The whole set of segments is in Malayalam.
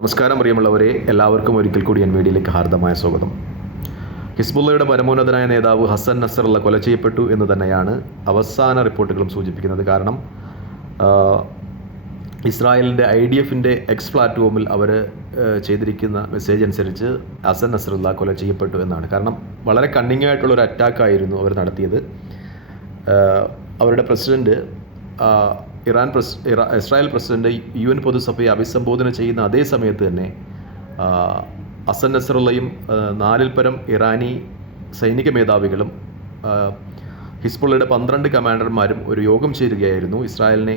നമസ്കാരം പ്രിയമുള്ളവരെ, എല്ലാവർക്കും ഒരിക്കൽ കൂടി എൻ വീഡിയോയിലേക്ക് ഹാർദമായ സ്വാഗതം. ഹിസ്ബുള്ളയുടെ പരമോന്നതനായ നേതാവ് ഹസൻ നസറുള്ള കൊല ചെയ്യപ്പെട്ടു എന്ന് തന്നെയാണ് അവസാന റിപ്പോർട്ടുകളും സൂചിപ്പിക്കുന്നത്. കാരണം ഇസ്രായേലിൻ്റെ IDFൻ്റെ എക്സ് പ്ലാറ്റ്ഫോമിൽ അവർ ചെയ്തിരിക്കുന്ന മെസ്സേജ് അനുസരിച്ച് ഹസൻ നസറുള്ള കൊല ചെയ്യപ്പെട്ടു എന്നാണ്. കാരണം വളരെ കണ്ണിങ് ആയിട്ടുള്ളൊരു അറ്റാക്കായിരുന്നു അവർ നടത്തിയത്. അവരുടെ പ്രസിഡൻറ്റ് ഇസ്രായേൽ പ്രസിഡന്റ് UN പൊതുസഭയെ അഭിസംബോധന ചെയ്യുന്ന അതേ സമയത്ത് തന്നെ ഹസൻ നസറുള്ളയും 4-ൽ പരം ഇറാനി സൈനിക മേധാവികളും ഹിസ്ബുള്ളയുടെ 12 കമാൻഡർമാരും ഒരു യോഗം ചേരുകയായിരുന്നു. ഇസ്രായേലിനെ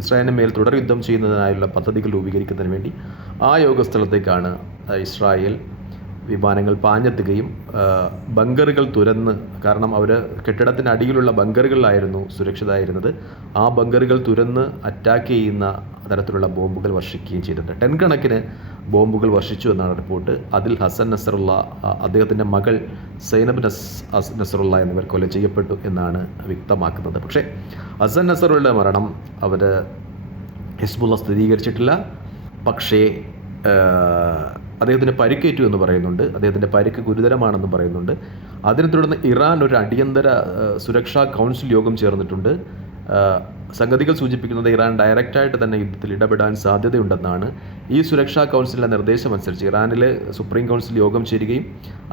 ഇസ്രായേലിന് മേൽ തുടർ യുദ്ധം ചെയ്യുന്നതിനായുള്ള പദ്ധതികൾ രൂപീകരിക്കുന്നതിന് വേണ്ടി ആ യോഗസ്ഥലത്തേക്കാണ് ഇസ്രായേൽ വിമാനങ്ങൾ പാഞ്ഞെത്തുകയും ബങ്കറുകൾ തുരന്ന്, കാരണം അവർ കെട്ടിടത്തിന് അടിയിലുള്ള ബങ്കറുകളിലായിരുന്നു സുരക്ഷിതമായിരുന്നത്, ആ ബങ്കറുകൾ തുരന്ന് അറ്റാക്ക് ചെയ്യുന്ന തരത്തിലുള്ള ബോംബുകൾ വർഷിക്കുകയും ചെയ്തിട്ടുണ്ട്. 10 കണക്കിന് ബോംബുകൾ വർഷിച്ചു എന്നാണ് റിപ്പോർട്ട്. അതിൽ ഹസൻ നസറുള്ള, അദ്ദേഹത്തിൻ്റെ മകൾ സൈനബ് നസറുള്ള എന്നിവർ കൊല ചെയ്യപ്പെട്ടു എന്നാണ് വ്യക്തമാക്കുന്നത്. പക്ഷേ ഹസൻ നസറുള്ളയുടെ മരണം അവർ ഹിസ്ബുള്ള സ്ഥിരീകരിച്ചിട്ടില്ല. പക്ഷേ അദ്ദേഹത്തിന് പരിക്കേറ്റു എന്ന് പറയുന്നുണ്ട്. അദ്ദേഹത്തിൻ്റെ പരിക്ക് ഗുരുതരമാണെന്ന് പറയുന്നുണ്ട്. അതിനെ തുടർന്ന് ഇറാൻ ഒരു അടിയന്തര സുരക്ഷാ കൗൺസിൽ യോഗം ചേർന്നിട്ടുണ്ട്. സംഗതികൾ സൂചിപ്പിക്കുന്നത് ഇറാൻ ഡയറക്റ്റായിട്ട് തന്നെ യുദ്ധത്തിൽ ഇടപെടാൻ സാധ്യതയുണ്ടെന്നാണ്. ഈ സുരക്ഷാ കൗൺസിലിൻ്റെ നിർദ്ദേശമനുസരിച്ച് ഇറാനിലെ സുപ്രീം കൗൺസിൽ യോഗം ചേരുകയും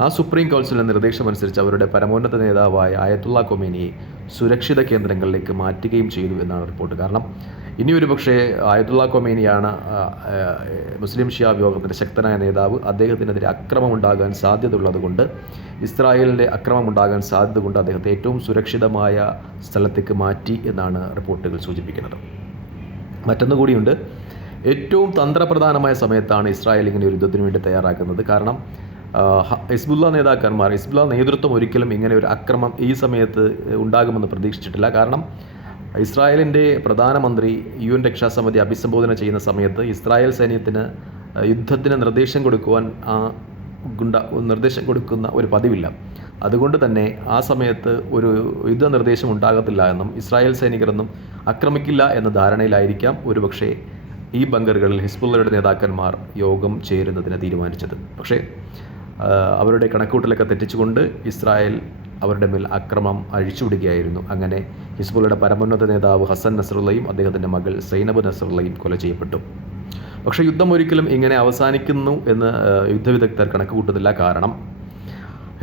ആ സുപ്രീം കൗൺസിലിൻ്റെ നിർദ്ദേശമനുസരിച്ച് അവരുടെ പരമോന്നത നേതാവായ ആയത്തുള്ള ഖൊമേനിയെ സുരക്ഷിത കേന്ദ്രങ്ങളിലേക്ക് മാറ്റുകയും ചെയ്തു എന്നാണ് റിപ്പോർട്ട്. കാരണം ഇനി ഒരു പക്ഷേ ആയത്തുള്ള ഖൊമേനിയാണ് മുസ്ലിം ഷിയ വിഭാഗത്തിൻ്റെ ശക്തനായ നേതാവ്. അദ്ദേഹത്തിനെതിരെ അക്രമമുണ്ടാകാൻ സാധ്യതയുള്ളതുകൊണ്ട്, ഇസ്രായേലിൻ്റെ അക്രമമുണ്ടാകാൻ സാധ്യത കൊണ്ട് അദ്ദേഹത്തെ ഏറ്റവും സുരക്ഷിതമായ സ്ഥലത്തേക്ക് മാറ്റി എന്നാണ് റിപ്പോർട്ടുകൾ സൂചിപ്പിക്കുന്നത്. മറ്റൊന്നു കൂടിയുണ്ട്, ഏറ്റവും തന്ത്രപ്രധാനമായ സമയത്താണ് ഇസ്രായേൽ ഇങ്ങനെ ഒരു യുദ്ധത്തിന് വേണ്ടി തയ്യാറാക്കുന്നത്. കാരണം ഹിസ്ബുള്ള നേതൃത്വം ഒരിക്കലും ഇങ്ങനെ ഒരു അക്രമം ഈ സമയത്ത് ഉണ്ടാകുമെന്ന് പ്രതീക്ഷിച്ചിട്ടില്ല. കാരണം ഇസ്രായേലിൻ്റെ പ്രധാനമന്ത്രി UN രക്ഷാസമിതി അഭിസംബോധന ചെയ്യുന്ന സമയത്ത് ഇസ്രായേൽ സൈന്യത്തിന് യുദ്ധത്തിന് നിർദ്ദേശം കൊടുക്കുന്ന ഒരു പതിവില്ല. അതുകൊണ്ട് തന്നെ ആ സമയത്ത് ഒരു യുദ്ധ നിർദ്ദേശം ഉണ്ടാകത്തില്ല എന്നും ഇസ്രായേൽ സൈനികരൊന്നും ആക്രമിക്കില്ല എന്ന ധാരണയിലായിരിക്കാം ഒരുപക്ഷെ ഈ ബങ്കറുകളിൽ ഹിസ്ബുള്ളയുടെ നേതാക്കന്മാർ യോഗം ചേരുന്നതിന് തീരുമാനിച്ചത്. പക്ഷേ അവരുടെ കണക്കൂട്ടലൊക്കെ തെറ്റിച്ചുകൊണ്ട് ഇസ്രായേൽ അവരുടെ മേൽ അക്രമം അഴിച്ചുവിടുകയായിരുന്നു. അങ്ങനെ ഹിസ്ബുള്ളയുടെ പരമോന്നത നേതാവ് ഹസൻ നസറുള്ളയും അദ്ദേഹത്തിൻ്റെ മകൾ സൈനബ് നസറുള്ളയും കൊല ചെയ്യപ്പെട്ടു. പക്ഷേ യുദ്ധം ഒരിക്കലും ഇങ്ങനെ അവസാനിക്കുന്നു എന്ന് യുദ്ധവിദഗ്ധർ കണക്ക് കൂട്ടുന്നില്ല. കാരണം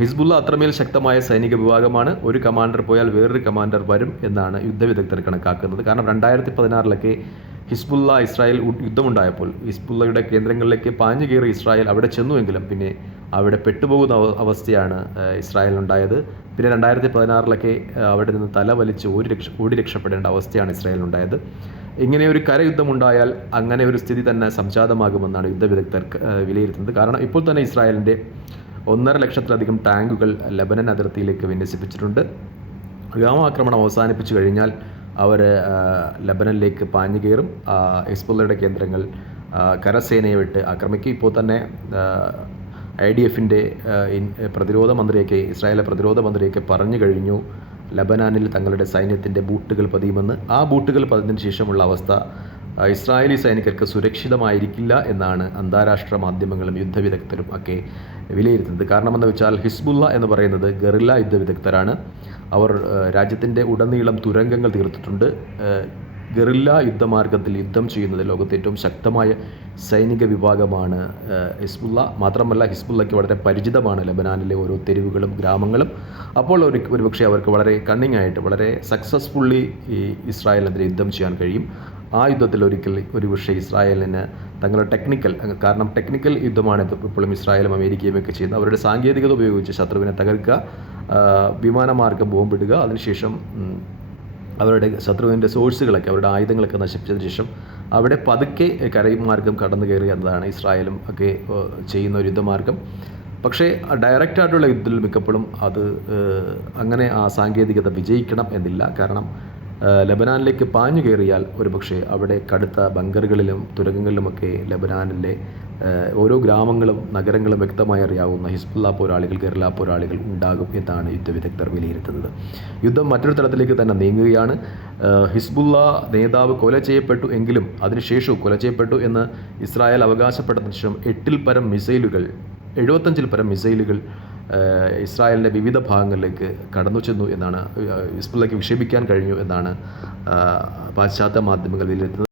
ഹിസ്ബുള്ള അത്രമേൽ ശക്തമായ സൈനിക വിഭാഗമാണ്. ഒരു കമാൻഡർ പോയാൽ വേറൊരു കമാൻഡർ വരും എന്നാണ് യുദ്ധവിദഗ്ധർ കണക്കാക്കുന്നത്. കാരണം 2016 ഹിസ്ബുള്ള ഇസ്രായേൽ യുദ്ധമുണ്ടായപ്പോൾ ഹിസ്ബുള്ളയുടെ കേന്ദ്രങ്ങളിലേക്ക് പാഞ്ഞു കയറി ഇസ്രായേൽ അവിടെ ചെന്നുവെങ്കിലും പിന്നെ അവിടെ പെട്ടുപോകുന്ന അവസ്ഥയാണ് ഇസ്രായേലിനുണ്ടായത്. പിന്നെ 2016 അവിടെ നിന്ന് തല വലിച്ച് ഓടി രക്ഷപ്പെടേണ്ട അവസ്ഥയാണ് ഇസ്രായേലിനുണ്ടായത്. ഇങ്ങനെ ഒരു കരയുദ്ധമുണ്ടായാൽ അങ്ങനെ ഒരു സ്ഥിതി തന്നെ സംജാതമാകുമെന്നാണ് യുദ്ധവിദഗ്ധർ വിലയിരുത്തുന്നത്. കാരണം ഇപ്പോൾ തന്നെ ഇസ്രായേലിൻ്റെ 1.5 ലക്ഷത്തിലധികം ടാങ്കുകൾ ലെബനൻ അതിർത്തിയിലേക്ക് വിന്യസിപ്പിച്ചിട്ടുണ്ട്. വ്യോമാക്രമണം അവസാനിപ്പിച്ചു കഴിഞ്ഞാൽ അവർ ലെബനനിലേക്ക് പാഞ്ഞു കയറും. ഹിസ്ബുള്ളയുടെ കേന്ദ്രങ്ങൾ കരസേനയെ വിട്ട് ആക്രമിക്കും. ഇപ്പോൾ തന്നെ IDFൻ്റെ പ്രതിരോധ മന്ത്രിയൊക്കെ, ഇസ്രായേലിലെ പ്രതിരോധ മന്ത്രിയൊക്കെ പറഞ്ഞു കഴിഞ്ഞു ലബനാനിൽ തങ്ങളുടെ സൈന്യത്തിൻ്റെ ബൂട്ടുകൾ പതിയുമെന്ന്. ആ ബൂട്ടുകൾ പതിഞ്ഞതിന് ശേഷമുള്ള അവസ്ഥ ഇസ്രായേലി സൈനികർക്ക് സുരക്ഷിതമായിരിക്കില്ല എന്നാണ് അന്താരാഷ്ട്ര മാധ്യമങ്ങളും യുദ്ധവിദഗ്ധരും ഒക്കെ വിലയിരുത്തുന്നത്. കാരണമെന്ന് വെച്ചാൽ ഹിസ്ബുള്ള എന്ന് പറയുന്നത് ഗറില്ല യുദ്ധവിദഗ്ധരാണ്. അവർ രാജ്യത്തിൻ്റെ ഉടനീളം തുരങ്കങ്ങൾ തീർത്തിട്ടുണ്ട്. ഗറില്ല യുദ്ധമാർഗത്തിൽ യുദ്ധം ചെയ്യുന്നത് ലോകത്തെ ഏറ്റവും ശക്തമായ സൈനിക വിഭാഗമാണ് ഹിസ്ബുള്ള. മാത്രമല്ല ഹിസ്ബുള്ളയ്ക്ക് വളരെ പരിചിതമാണ് ലബനാനിലെ ഓരോ തെരുവുകളും ഗ്രാമങ്ങളും. അപ്പോൾ ഒരുപക്ഷെ അവർക്ക് വളരെ കണ്ണിങ്ങായിട്ട് വളരെ സക്സസ്ഫുള്ളി ഈ ഇസ്രായേലിനെതിരെ യുദ്ധം ചെയ്യാൻ കഴിയും. ആ യുദ്ധത്തിൽ ഒരുപക്ഷെ ഇസ്രായേലിന് തങ്ങളുടെ ടെക്നിക്കൽ യുദ്ധമാണ് ഇപ്പോഴും ഇസ്രായേലും അമേരിക്കയും ഒക്കെ ചെയ്യുന്നത്. അവരുടെ സാങ്കേതികത ഉപയോഗിച്ച് ശത്രുവിനെ തകർക്കുക, വിമാനമാർഗം ബോംബിടുക, അതിനുശേഷം അവരുടെ ശത്രുവിൻ്റെ സോഴ്സുകളൊക്കെ, അവരുടെ ആയുധങ്ങളൊക്കെ നശിപ്പിച്ചതിന് ശേഷം അവിടെ പതുക്കെ കരമാർഗം കടന്നു കയറുക എന്നതാണ് ഇസ്രായേലും ഒക്കെ ചെയ്യുന്ന ഒരു യുദ്ധമാർഗം. പക്ഷേ ഡയറക്റ്റായിട്ടുള്ള യുദ്ധത്തിൽ മിക്കപ്പോഴും അത് അങ്ങനെ ആ സാങ്കേതികത വിജയിക്കണം എന്നില്ല. കാരണം ലബനാനിലേക്ക് പാഞ്ഞു കയറിയാൽ ഒരുപക്ഷെ അവിടെ കടുത്ത ബങ്കറുകളിലും തുരങ്കങ്ങളിലുമൊക്കെ ലബനാനിലെ ഓരോ ഗ്രാമങ്ങളും നഗരങ്ങളും വ്യക്തമായി അറിയാവുന്ന ഹിസ്ബുള്ള പോരാളികൾ, ഗെറില്ല പോരാളികൾ ഉണ്ടാകും എന്നാണ് യുദ്ധവിദഗ്ധർ വിലയിരുത്തുന്നത്. യുദ്ധം മറ്റൊരു തലത്തിലേക്ക് തന്നെ നീങ്ങുകയാണ്. ഹിസ്ബുള്ള നേതാവ് കൊല ചെയ്യപ്പെട്ടു എങ്കിലും അതിനുശേഷവും കൊല ചെയ്യപ്പെട്ടു എന്ന് ഇസ്രായേൽ അവകാശപ്പെട്ടതിന് ശേഷം 75 പരം മിസൈലുകൾ ഇസ്രായേലിൻ്റെ വിവിധ ഭാഗങ്ങളിലേക്ക് കടന്നു ചെന്നു എന്നാണ്, ഹിസ്ബുള്ളയ്ക്ക് വിക്ഷേപിക്കാൻ കഴിഞ്ഞു എന്നാണ് പാശ്ചാത്യ മാധ്യമങ്ങൾ വിലയിരുത്തുന്നത്.